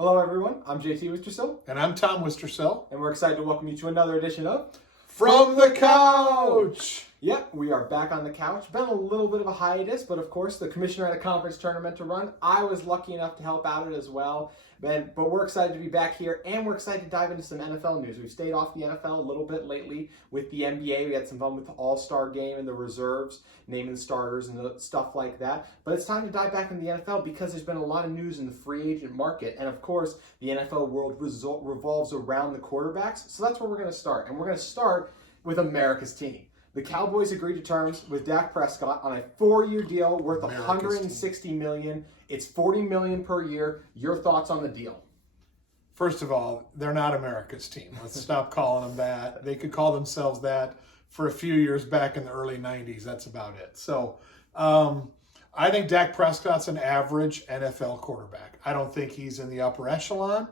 Hello, everyone. I'm JT Wistersill. And I'm Tom Wistersill. And we're excited to welcome you to another edition of From the Couch! Yep, we are back on the couch. Been a little bit of a hiatus, but of course, the commissioner had a conference tournament to run. I was lucky enough to help out it as well. But we're excited to be back here, and we're excited to dive into some NFL news. We've stayed off the NFL a little bit lately with the NBA. We had some fun with the All-Star game and the reserves, naming the starters and stuff like that. But it's time to dive back into the NFL because there's been a lot of news in the free agent market. And of course, the NFL world revolves around the quarterbacks. So that's where we're going to start. And we're going to start with America's team. The Cowboys agreed to terms with Dak Prescott on a 4-year deal worth $160 million. It's $40 million per year. Your thoughts on the deal? First of all, they're not America's team. Let's stop calling them that. They could call themselves that for a few years back in the early 90s. That's about it. So I think Dak Prescott's an average NFL quarterback. I don't think he's in the upper echelon.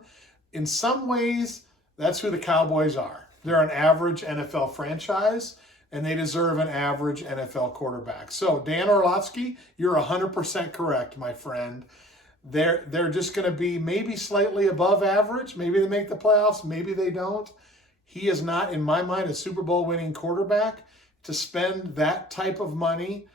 In some ways, that's who the Cowboys are. They're an average NFL franchise, and they deserve an average NFL quarterback. So, Dan Orlovsky, you're 100% correct, my friend. They're just going to be maybe slightly above average. Maybe they make the playoffs. Maybe they don't. He is not, in my mind, a Super Bowl winning quarterback. To spend that type of money,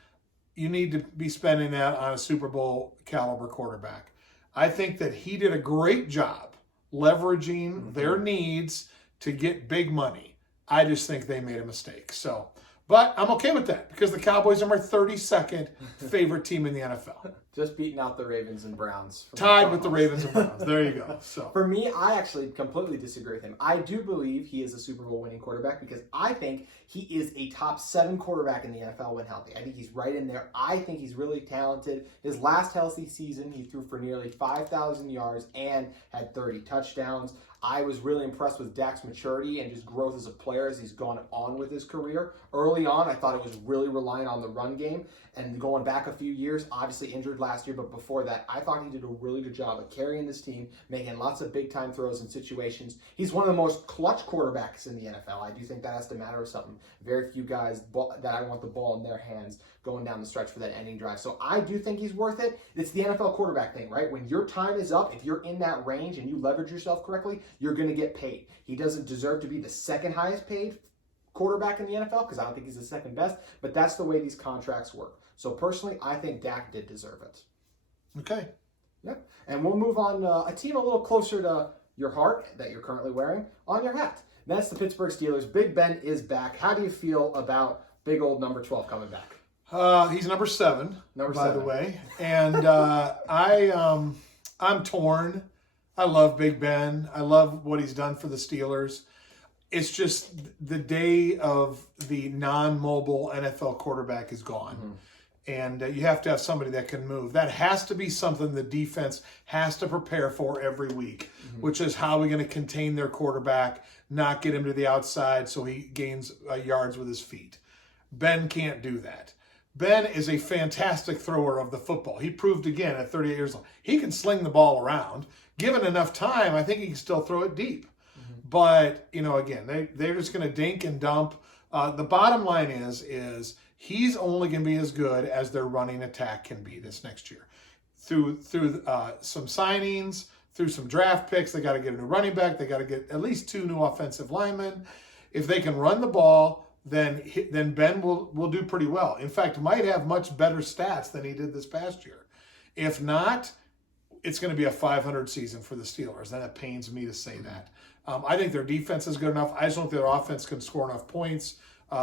you need to be spending that on a Super Bowl caliber quarterback. I think that he did a great job leveraging their needs to get big money. I just think they made a mistake. So, but I'm okay with that because the Cowboys are my 32nd favorite team in the NFL. Just beating out the Ravens and Browns. Tied with the Ravens and Browns. There you go. So for me, I actually completely disagree with him. I do believe he is a Super Bowl winning quarterback because I think he is a top 7 quarterback in the NFL when healthy. I think he's right in there. I think he's really talented. His last healthy season, he threw for nearly 5,000 yards and had 30 touchdowns. I was really impressed with Dak's maturity and just growth as a player as he's gone on with his career. Early on, I thought it was really relying on the run game. And going back a few years, obviously injured last year, but before that, I thought he did a really good job of carrying this team, making lots of big-time throws in situations. He's one of the most clutch quarterbacks in the NFL. I do think that has to matter with something. Very few guys that I want the ball in their hands going down the stretch for that ending drive. So I do think he's worth it. It's the NFL quarterback thing, right? When your time is up, if you're in that range and you leverage yourself correctly, you're going to get paid. He doesn't deserve to be the second highest paid quarterback in the NFL because I don't think he's the second best, but that's the way these contracts work. So personally, I think Dak did deserve it. Okay. Yep. And we'll move on a team a little closer to your heart that you're currently wearing on your hat. That's the Pittsburgh Steelers. Big Ben is back. How do you feel about big old number 12 coming back? He's number 7, by the way. And I'm torn. I love Big Ben. I love what he's done for the Steelers. It's just the day of the non-mobile NFL quarterback is gone. Mm-hmm. And you have to have somebody that can move. That has to be something the defense has to prepare for every week, which is how we're going to contain their quarterback, not get him to the outside so he gains yards with his feet. Ben can't do that. Ben is a fantastic thrower of the football. He proved again at 38 years old. He can sling the ball around. Given enough time, I think he can still throw it deep. But, again, they're just going to dink and dump. The bottom line is he's only going to be as good as their running attack can be this next year. Through some signings, through some draft picks, they got to get a new running back. They got to get at least 2 new offensive linemen. If they can run the ball, then Ben will do pretty well. In fact, might have much better stats than he did this past year. If not, it's going to be a 500 season for the Steelers. And it pains me to say that. I think their defense is good enough. I just don't think their offense can score enough points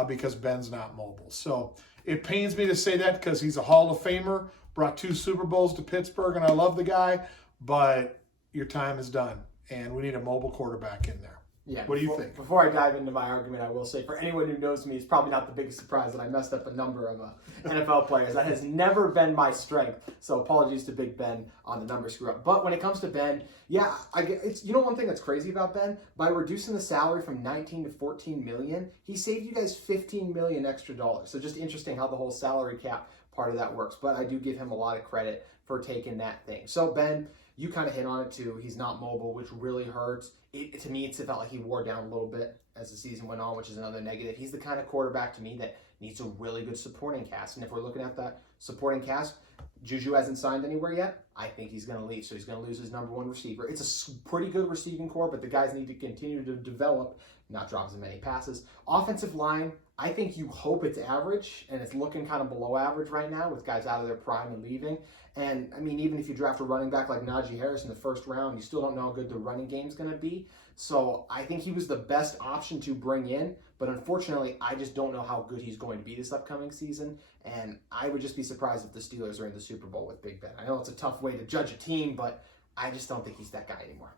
because Ben's not mobile. So it pains me to say that because he's a Hall of Famer, brought 2 Super Bowls to Pittsburgh, and I love the guy, but your time is done, and we need a mobile quarterback in there. Yeah. What do you think? Before I dive into my argument, I will say, for anyone who knows me, it's probably not the biggest surprise that I messed up a number of NFL players. That has never been my strength. So apologies to Big Ben on the number screw up. But when it comes to Ben, yeah, it's one thing that's crazy about Ben, by reducing the salary from 19 to 14 million, he saved you guys 15 million extra dollars. So just interesting how the whole salary cap part of that works. But I do give him a lot of credit for taking that thing. So Ben, you kind of hit on it too. He's not mobile, which really hurts. To me, it felt like he wore down a little bit as the season went on, which is another negative. He's the kind of quarterback to me that needs a really good supporting cast. And if we're looking at that supporting cast, Juju hasn't signed anywhere yet. I think he's going to leave, so he's going to lose his number one receiver. It's a pretty good receiving core, but the guys need to continue to develop, not drop as many passes. Offensive line, I think you hope it's average, and it's looking kind of below average right now with guys out of their prime and leaving. And, I mean, even if you draft a running back like Najee Harris in the first round, you still don't know how good the running game's going to be. So I think he was the best option to bring in, but unfortunately, I just don't know how good he's going to be this upcoming season, and I would just be surprised if the Steelers are in the Super Bowl with Big Ben. I know it's a tough way to judge a team, but I just don't think he's that guy anymore.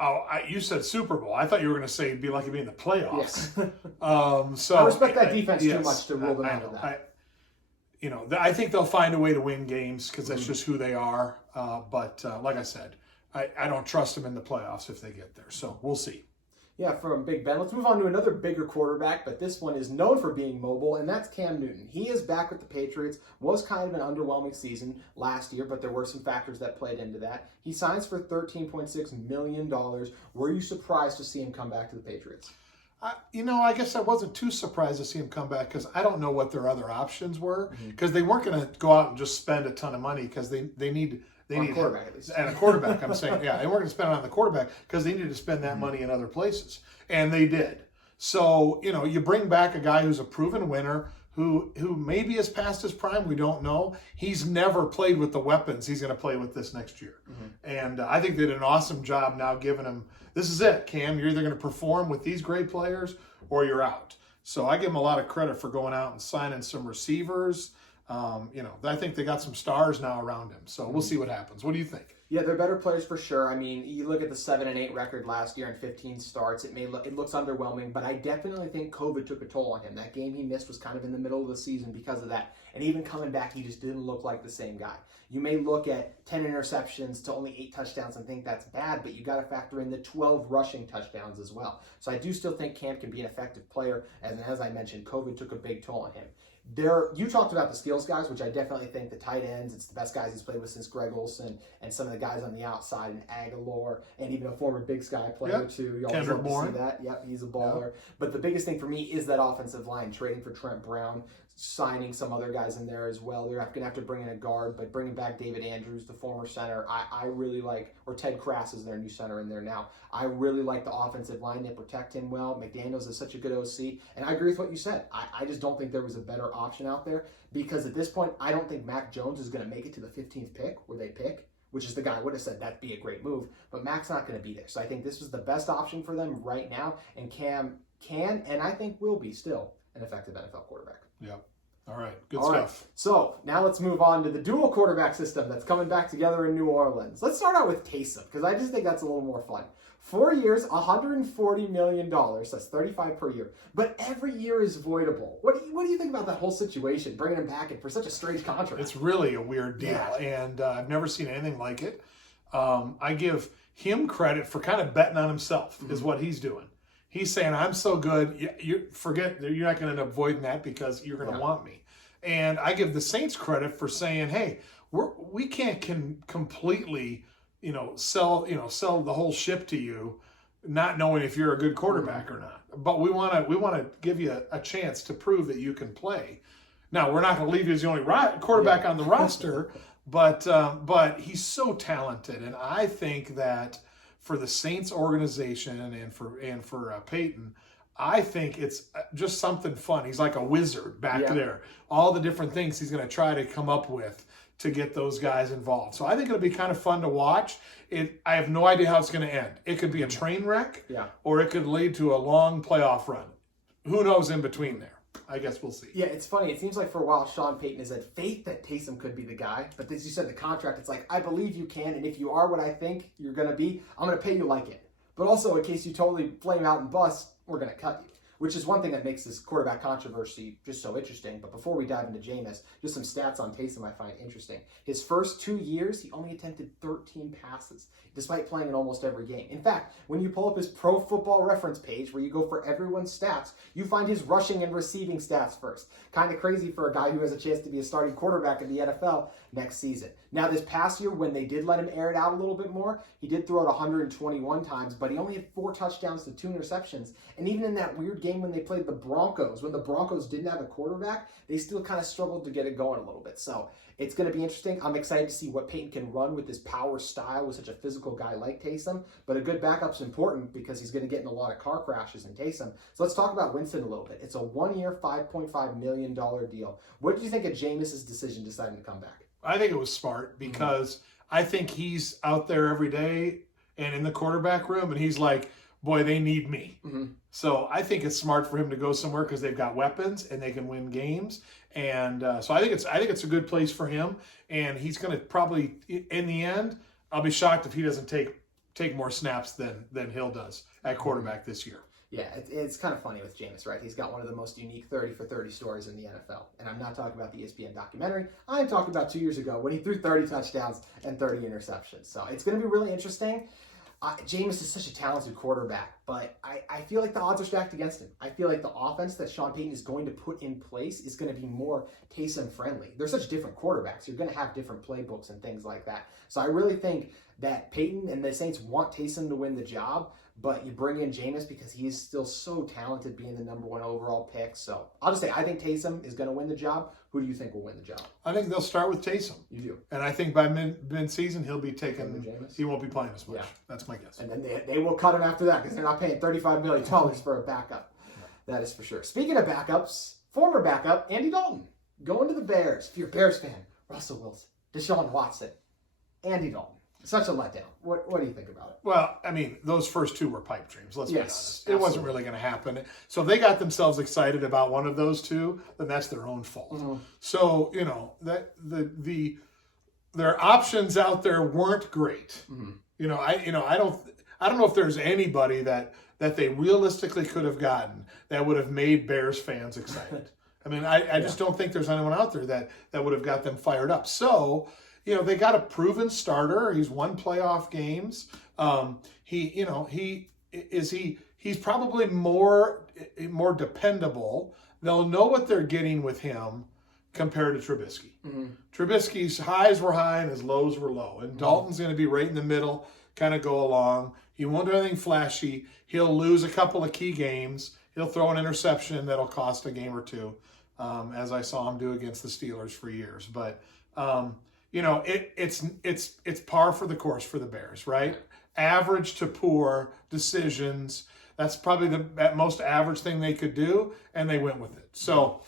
Oh, you said Super Bowl. I thought you were going to say it'd be like it'd be in the playoffs. Yeah. So I respect that defense too much to rule them out of that. I think they'll find a way to win games because that's just who they are. But like I said, I don't trust them in the playoffs if they get there. So we'll see. Yeah, from Big Ben. Let's move on to another bigger quarterback, but this one is known for being mobile, and that's Cam Newton. He is back with the Patriots. Was kind of an underwhelming season last year, but there were some factors that played into that. He signs for $13.6 million. Were you surprised to see him come back to the Patriots? I guess I wasn't too surprised to see him come back because I don't know what their other options were because they weren't going to go out and just spend a ton of money because they need a quarterback at least. And a quarterback, I'm saying. Yeah, they weren't going to spend it on the quarterback because they needed to spend that money in other places. And they did. So, you bring back a guy who's a proven winner, who maybe is past his prime. We don't know. He's never played with the weapons he's going to play with this next year. And I think they did an awesome job now giving him, this is it, Cam. You're either going to perform with these great players or you're out. So I give him a lot of credit for going out and signing some receivers. I think they got some stars now around him. So we'll see what happens. What do you think? Yeah, they're better players for sure. I mean, you look at the 7-8 record last year and 15 starts. It looks underwhelming, but I definitely think COVID took a toll on him. That game he missed was kind of in the middle of the season because of that. And even coming back, he just didn't look like the same guy. You may look at 10 interceptions to only 8 touchdowns and think that's bad, but you got to factor in the 12 rushing touchdowns as well. So I do still think Cam can be an effective player. And as I mentioned, COVID took a big toll on him. You talked about the skills guys, which I definitely think the tight ends, it's the best guys he's played with since Greg Olsen, and some of the guys on the outside, and Aguilar, and even a former Big Sky player too. You always love to see that. Yep, he's a baller. Yep. But the biggest thing for me is that offensive line, trading for Trent Brown, signing some other guys in there as well. They're going to have to bring in a guard, but bringing back David Andrews, the former center, I really like, or Ted Krass is their new center in there now. I really like the offensive line. They protect him well. McDaniels is such a good OC. And I agree with what you said. I just don't think there was a better option out there because at this point, I don't think Mac Jones is going to make it to the 15th pick where they pick, which is the guy I would have said that'd be a great move. But Mac's not going to be there. So I think this was the best option for them right now. And Cam can, and I think will be still an effective NFL quarterback. Yeah. All right. Good stuff. Right. So now let's move on to the dual quarterback system that's coming back together in New Orleans. Let's start out with Taysom because I just think that's a little more fun. 4 years, $140 million. That's $35 per year. But every year is voidable. What do you think about that whole situation, bringing him back in for such a strange contract? It's really a weird deal, and I've never seen anything like it. I give him credit for kind of betting on himself is what he's doing. He's saying, I'm so good, you're not going to end up voiding that because you're going to want me. And I give the Saints credit for saying, hey, we can't completely sell the whole ship to you, not knowing if you're a good quarterback or not. But we want to give you a chance to prove that you can play. Now, we're not going to leave you as the only quarterback on the roster, but he's so talented. And I think that for the Saints organization and for Peyton, I think it's just something fun. He's like a wizard back there. All the different things he's going to try to come up with to get those guys involved. So I think it'll be kind of fun to watch. I have no idea how it's going to end. It could be a train wreck, or it could lead to a long playoff run. Who knows in between there? I guess we'll see. Yeah, it's funny. It seems like for a while Sean Payton has had faith that Taysom could be the guy. But as you said, the contract, it's like, I believe you can, and if you are what I think you're going to be, I'm going to pay you like it. But also, in case you totally flame out and bust, we're going to cut you. Which is one thing that makes this quarterback controversy just so interesting. But before we dive into Jameis, just some stats on Taysom I find interesting. His first 2 years, he only attempted 13 passes, despite playing in almost every game. In fact, when you pull up his Pro Football Reference page, where you go for everyone's stats, you find his rushing and receiving stats first. Kind of crazy for a guy who has a chance to be a starting quarterback in the NFL next season. Now, this past year, when they did let him air it out a little bit more, he did throw it 121 times, but he only had 4 touchdowns to 2 interceptions. And even in that weird game game when they played the Broncos. When the Broncos didn't have a quarterback, they still kind of struggled to get it going a little bit. So it's going to be interesting. I'm excited to see what Peyton can run with this power style with such a physical guy like Taysom. But a good backup's important because he's going to get in a lot of car crashes in Taysom. So let's talk about Winston a little bit. It's a 1-year, $5.5 million deal. What did you think of Jameis's decision deciding to come back? I think it was smart because I think he's out there every day and in the quarterback room, and he's like, boy, they need me. So I think it's smart for him to go somewhere because they've got weapons and they can win games. And so I think it's a good place for him. And he's going to probably, in the end, I'll be shocked if he doesn't take more snaps than Hill does at quarterback this year. Yeah, it's kind of funny with Jameis, right? He's got one of the most unique 30 for 30 stories in the NFL. And I'm not talking about the ESPN documentary. I'm talking about 2 years ago when he threw 30 touchdowns and 30 interceptions. So it's going to be really interesting. Jameis is such a talented quarterback, but I feel like the odds are stacked against him. I feel like the offense that Sean Payton is going to put in place is going to be more Taysom friendly. They're such different quarterbacks. You're going to have different playbooks and things like that. So I really think that Payton and the Saints want Taysom to win the job, but you bring in Jameis because he is still so talented being the number 1 overall pick. So I'll just say I think Taysom is going to win the job. Who do you think will win the job? I think they'll start with Taysom. You do. And I think by mid-season, he'll be taking, he won't be playing as much. Yeah. That's my guess. And then they will cut him after that because they're not paying $35 million for a backup. That is for sure. Speaking of backups, former backup, Andy Dalton, going to the Bears. If you're a Bears fan, Russell Wilson, Deshaun Watson, Andy Dalton. Such a letdown. What do you think about it? Well, I mean, those first two were pipe dreams. Let's be honest. Absolutely. It wasn't really going to happen. So if they got themselves excited about one of those two, then that's their own fault. So that their options out there weren't great. I don't know if there's anybody that they realistically could have gotten that would have made Bears fans excited. I mean, I just don't think there's anyone out there that would have got them fired up. So. They got a proven starter. He's won playoff games. He's probably more dependable. They'll know what they're getting with him compared to Trubisky. Trubisky's highs were high and his lows were low. And Dalton's going to be right in the middle, kind of go along. He won't do anything flashy. He'll lose a couple of key games. He'll throw an interception that'll cost a game or two, as I saw him do against the Steelers for years. But it's par for the course for the Bears, right? Average to poor decisions. That's probably the most average thing they could do, and they went with it. So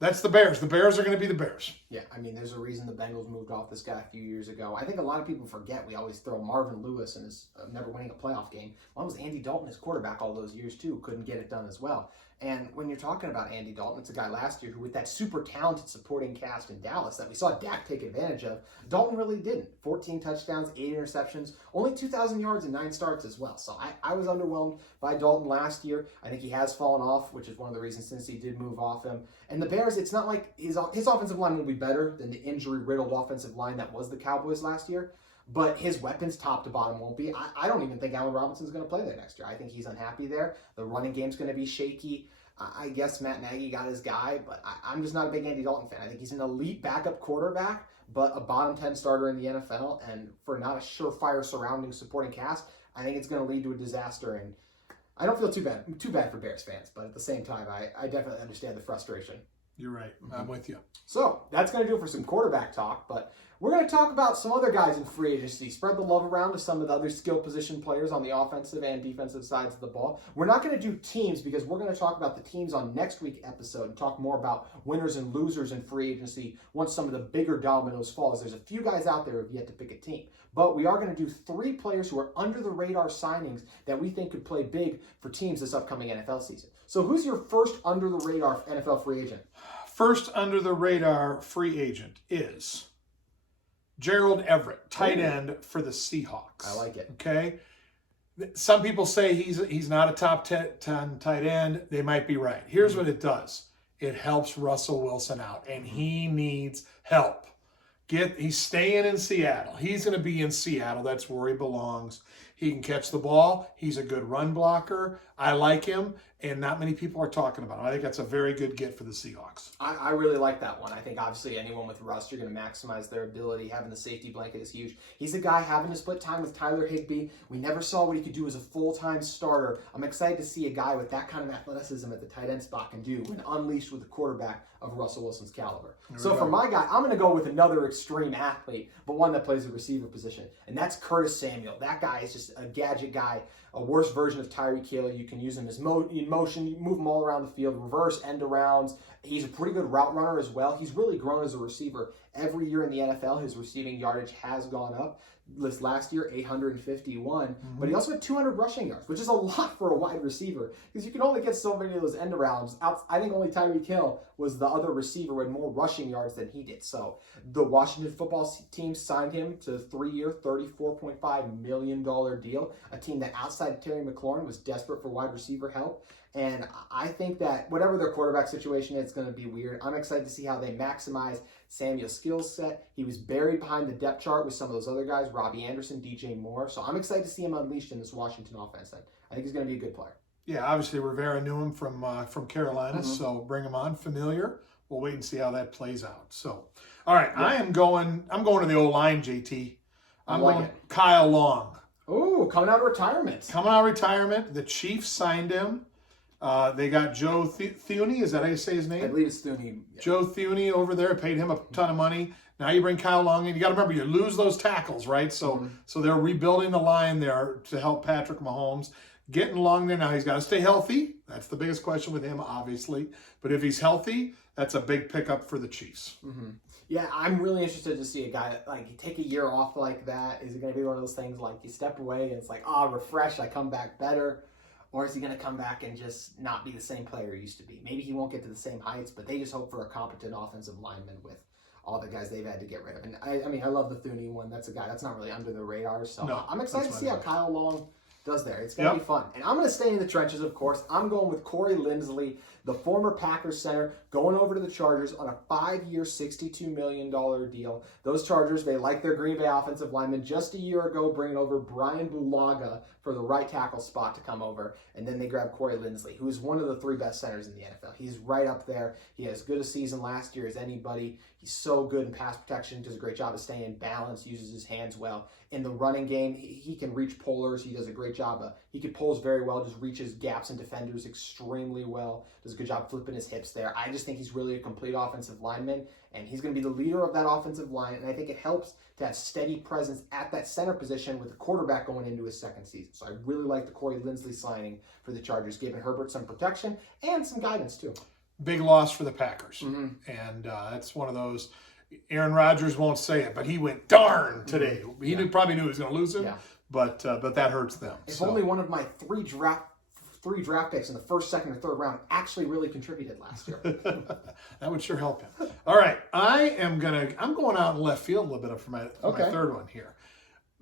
that's the Bears. The Bears are going to be the Bears. Yeah, I mean, there's a reason the Bengals moved off this guy a few years ago. I think a lot of people forget we always throw Marvin Lewis and his never winning a playoff game. Well, it was Andy Dalton, his quarterback, all those years too. Couldn't get it done as well. And when you're talking about Andy Dalton, it's a guy last year who, with that super talented supporting cast in Dallas that we saw Dak take advantage of, Dalton really didn't. 14 touchdowns, 8 interceptions, only 2,000 yards and 9 starts as well. So I was underwhelmed by Dalton last year. I think he has fallen off, which is one of the reasons since he did move off him. And the Bears, it's not like his offensive line will be better than the injury-riddled offensive line that was the Cowboys last year. But his weapons top to bottom won't be. I don't even think Allen Robinson's going to play there next year. I think he's unhappy there. The running game's going to be shaky. I guess Matt Nagy got his guy, but I'm just not a big Andy Dalton fan. I think he's an elite backup quarterback, but a bottom 10 starter in the NFL. And for not a surefire surrounding supporting cast, I think it's going to lead to a disaster. And I don't feel too bad for Bears fans, but at the same time, I definitely understand the frustration. You're right. I'm with you. So that's going to do it for some quarterback talk, but we're going to talk about some other guys in free agency, spread the love around to some of the other skill position players on the offensive and defensive sides of the ball. We're not going to do teams because we're going to talk about the teams on next week's episode and talk more about winners and losers in free agency once some of the bigger dominoes fall. There's a few guys out there who have yet to pick a team. But we are going to do 3 players who are under the radar signings that we think could play big for teams this upcoming NFL season. So who's your first under the radar NFL free agent? First under the radar free agent is Gerald Everett, tight end for the Seahawks. I like it. Okay. Some people say he's not a top 10 tight end. They might be right. Here's what it does. It helps Russell Wilson out, and he needs help. He's staying in Seattle. He's going to be in Seattle. That's where he belongs. He can catch the ball. He's a good run blocker. I like him, and not many people are talking about him. I think that's a very good get for the Seahawks. I really like that one. I think obviously anyone with rust, you're going to maximize their ability. Having the safety blanket is huge. He's a guy having to split time with Tyler Higbee. We never saw what he could do as a full-time starter. I'm excited to see a guy with that kind of athleticism at the tight end spot can do when unleashed with a quarterback of Russell Wilson's caliber. So for my guy, I'm going to go with another extreme athlete, but one that plays the receiver position, and that's Curtis Samuel. That guy is just a gadget guy, a worse version of Tyreek Hill. You can use him as in motion, you move him all around the field, reverse, end arounds. He's a pretty good route runner as well. He's really grown as a receiver. Every year in the NFL, his receiving yardage has gone up. This last year, 851, but he also had 200 rushing yards, which is a lot for a wide receiver because you can only get so many of those end arounds. I think only Tyreek Hill was the other receiver with more rushing yards than he did. So the Washington football team signed him to a 3-year, $34.5 million deal, a team that outside of Terry McLaurin was desperate for wide receiver help. And I think that whatever their quarterback situation is, it's going to be weird. I'm excited to see how they maximize Samuel's skill set. He was buried behind the depth chart with some of those other guys, Robbie Anderson, DJ Moore. So I'm excited to see him unleashed in this Washington offense. And I think he's going to be a good player. Yeah, obviously Rivera knew him from Carolina, so bring him on, familiar. We'll wait and see how that plays out. So, all right, yeah. I'm going to the O-line, JT. I'm going Kyle Long. Ooh, coming out of retirement. The Chiefs signed him. They got Joe Thuney. Is that how you say his name? I believe it's Thuney. Yeah. Joe Thuney over there, paid him a ton of money. Now you bring Kyle Long in. You got to remember, you lose those tackles, right? So they're rebuilding the line there to help Patrick Mahomes. Getting Long there now. He's got to stay healthy. That's the biggest question with him, obviously. But if he's healthy, that's a big pickup for the Chiefs. Yeah, I'm really interested to see a guy that, like, you take a year off like that. Is it going to be one of those things like you step away and it's like, refresh, I come back better? Or is he going to come back and just not be the same player he used to be? Maybe he won't get to the same heights, but they just hope for a competent offensive lineman with all the guys they've had to get rid of. And I love the Thuney one. That's a guy that's not really under the radar. So no, I'm excited to see how Kyle Long does there. It's going to be fun. And I'm going to stay in the trenches, of course. I'm going with Corey Linsley, the former Packers center, going over to the Chargers on a 5-year, $62 million deal. Those Chargers, they like their Green Bay offensive lineman just a year ago, bringing over Brian Bulaga for the right tackle spot to come over. And then they grab Corey Linsley, who is one of the 3 best centers in the NFL. He's right up there. He had as good a season last year as anybody. He's so good in pass protection, does a great job of staying balanced, uses his hands well. In the running game, he can reach pullers. He does a great job. He can pulls very well, just reaches gaps and defenders extremely well. Does a good job flipping his hips there. I just think he's really a complete offensive lineman, and he's going to be the leader of that offensive line. And I think it helps to have steady presence at that center position with the quarterback going into his second season. So I really like the Corey Linsley signing for the Chargers, giving Herbert some protection and some guidance too. Big loss for the Packers. And that's one of those, Aaron Rodgers won't say it, but he went darn today. He probably knew he was going to lose him, but that hurts them. If only one of my three draft picks in the first, second, or third round actually really contributed last year. That would sure help him. All right, I'm going out in left field a little bit for my third one here,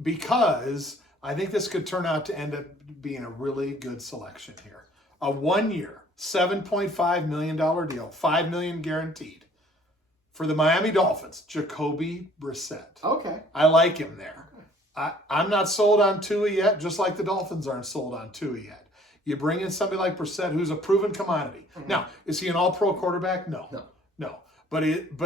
because I think this could turn out to end up being a really good selection here. A 1-year, $7.5 million deal, $5 million guaranteed for the Miami Dolphins, Jacoby Brissett. Okay. I like him there. I'm not sold on Tua yet, just like the Dolphins aren't sold on Tua yet. You bring in somebody like Brissett, who's a proven commodity. Now, is he an all-pro quarterback? No. But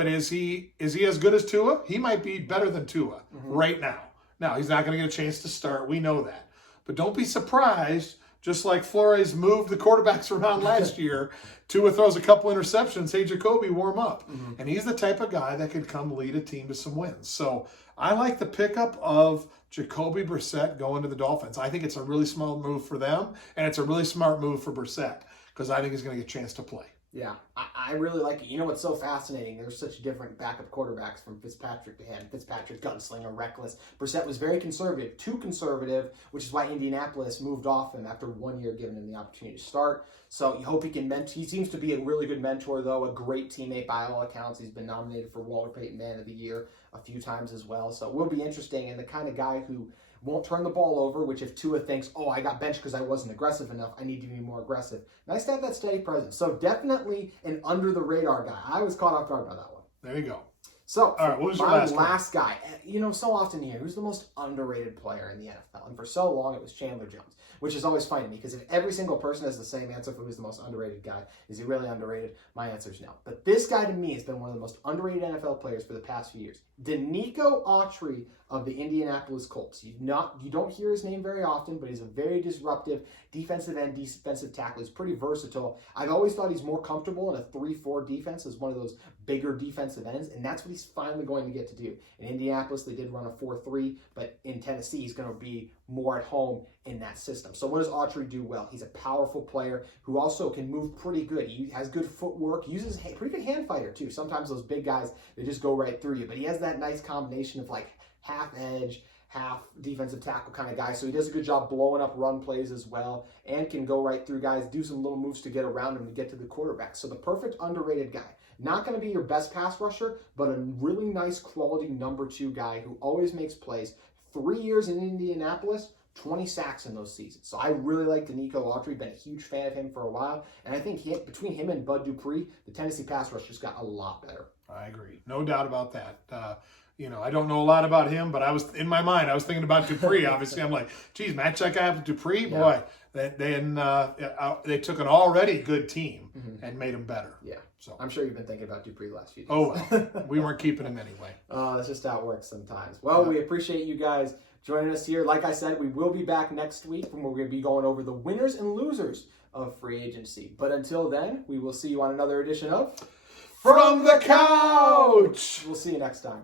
is he as good as Tua? He might be better than Tua right now. Now, he's not going to get a chance to start. We know that. But don't be surprised, just like Flores moved the quarterbacks around last year, Tua throws a couple interceptions, hey, Jacoby, warm up. And he's the type of guy that could come lead a team to some wins. So I like the pickup of Jacoby Brissett going to the Dolphins. I think it's a really smart move for them, and it's a really smart move for Brissett because I think he's going to get a chance to play. Yeah, I really like it. You know what's so fascinating? There's such different backup quarterbacks from Fitzpatrick to him. Fitzpatrick, gunslinger, reckless. Brissett was very conservative, too conservative, which is why Indianapolis moved off him after 1 year giving him the opportunity to start. So you hope he can mentor. He seems to be a really good mentor, though, a great teammate by all accounts. He's been nominated for Walter Payton Man of the Year a few times as well. So it will be interesting, and the kind of guy who won't turn the ball over, which if Tua thinks, I got benched because I wasn't aggressive enough, I need to be more aggressive. Nice to have that steady presence. So definitely an under-the-radar guy. I was caught off guard by that one. There you go. So, all right, what was your my last guy, you know, so often here, who's the most underrated player in the NFL? And for so long, it was Chandler Jones, which is always funny to me because if every single person has the same answer for who's the most underrated guy, is he really underrated? My answer is no. But this guy to me has been one of the most underrated NFL players for the past few years. Danico Autry of the Indianapolis Colts. You don't hear his name very often, but he's a very disruptive defensive end, defensive tackle. He's pretty versatile. I've always thought he's more comfortable in a 3-4 defense as one of those bigger defensive ends, and that's what he's finally going to get to do. In Indianapolis, they did run a 4-3, but in Tennessee, he's going to be more at home in that system. So what does Autry do well? He's a powerful player who also can move pretty good. He has good footwork, uses pretty good hand fighter too. Sometimes those big guys, they just go right through you, but he has that nice combination of like half edge, half defensive tackle kind of guy. So he does a good job blowing up run plays as well and can go right through guys, do some little moves to get around him to get to the quarterback. So the perfect underrated guy. Not going to be your best pass rusher, but a really nice quality number 2 guy who always makes plays. 3 years in Indianapolis, 20 sacks in those seasons. So I really like Danico Autry, been a huge fan of him for a while. And I think between him and Bud Dupree, the Tennessee pass rush just got a lot better. I agree. No doubt about that. You know, I don't know a lot about him, but I was in my mind, I was thinking about Dupree. Obviously, I'm like, geez, match that guy up with Dupree? Boy, they took an already good team and made him better. Yeah. So I'm sure you've been thinking about Dupree the last few days. Oh, we weren't keeping him anyway. That's just how it works sometimes. Well, we appreciate you guys joining us here. Like I said, we will be back next week when we're going to be going over the winners and losers of free agency. But until then, we will see you on another edition of From the Couch. We'll see you next time.